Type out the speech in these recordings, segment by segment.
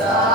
감사합니다.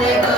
Thank